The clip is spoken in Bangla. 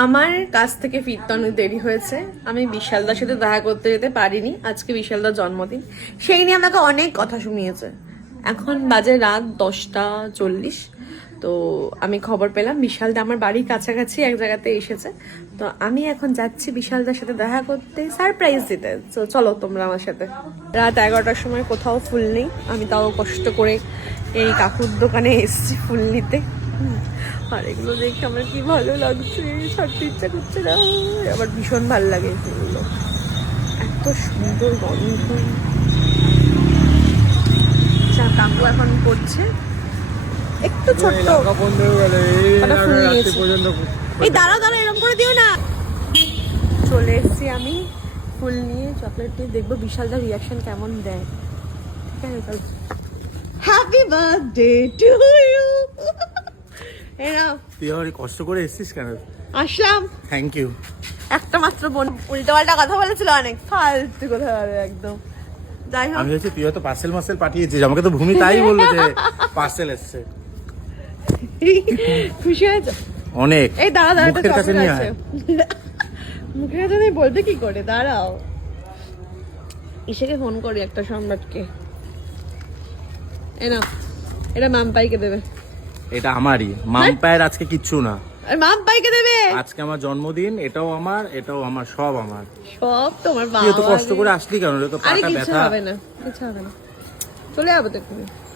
আমার কাছ থেকে ফিরতে অনেক দেরি হয়েছে, আমি বিশালদার সাথে দেখা করতে যেতে পারিনি। আজকে বিশালদার জন্মদিন, সেই নিয়ে আমাকে অনেক কথা শুনিয়েছে। এখন বাজে রাত 10:40। তো আমি খবর পেলাম বিশালদা আমার বাড়ির কাছাকাছি এক জায়গাতে এসেছে। তো আমি এখন যাচ্ছি বিশালদার সাথে দেখা করতে, সারপ্রাইজ দিতে। তো চলো তোমরা আমার সাথে। রাত 11টার সময় কোথাও ফুল নেই, আমি তাও কষ্ট করে এই কাকুর দোকানে এসেছি ফুল নিতে। আর এগুলো দেখে আমার কি ভালো লাগছে, ছাড়তে ইচ্ছা করছে না। আবার ভীষণ ভালো লাগে এই ফুলগুলো, এত সুন্দর গন্ধ। যা কাকু এখন করছে একটু ছোট্ট এই দাঁড়াও দাঁড়াও, এরকম করে দিও না। চলে এসছি আমি ফুল নিয়ে, চকলেট দিয়ে, দেখবো বিশালদার রিয়াকশন কেমন দেয়। ঠিক আছে, হ্যাপি বার্থডে টু ইউ। তুই আমার কষ্ট করে এসেছিস কেন? আসলাম, থ্যাংক ইউ। একটা মাত্র বোন উল্টো পাল্টা কথা বলেছিল, অনেক ফালতু কথা বলে একদম। যাই হোক, আমি হচ্ছে তুই হয়তো পার্সেল মাসেল পাঠিয়েছিস, আমাকে তো ভূমি তাই বললো যে পার্সেল এসছে। খুশি হয়েছে অনেক। এই দাঁড়া দাঁড়া, মুখের কাছে নিয়ে আয়। মুখের কাছে নেই বলবে কি করে, দাঁড়াও। ইসেকে ফোন করি, একটা সম্রাটকে। না, এটা মামপাইকে দেবে। এটা আমারই, মামপায়ের আজকে কিচ্ছু না। আর মামপাইকে দেবে, আজকে আমার জন্মদিন, এটাও আমার, এটাও আমার, সব আমার। সব তোমার তুই এত কষ্ট করে আসলি কেন? তো আরে পাটা কিছু ব্যথা। হবে না, কিছু হবে না, চলে যাবো তো এক্ষুনি।